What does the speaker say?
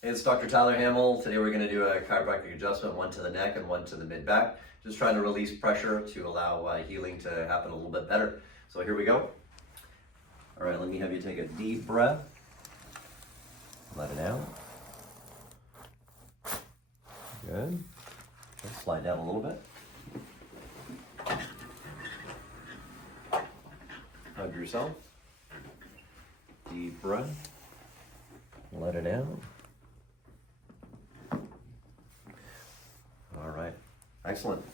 It's Dr. Tyler Hamill. Today we're going to do a chiropractic adjustment, one to the neck and one to the mid-back. Just trying to release pressure to allow healing to happen a little bit better. So here we go. All right, let me have you take a deep breath. Let it out. Good. Let's slide down a little bit. Hug yourself. Deep breath. Let it out. All right. Excellent.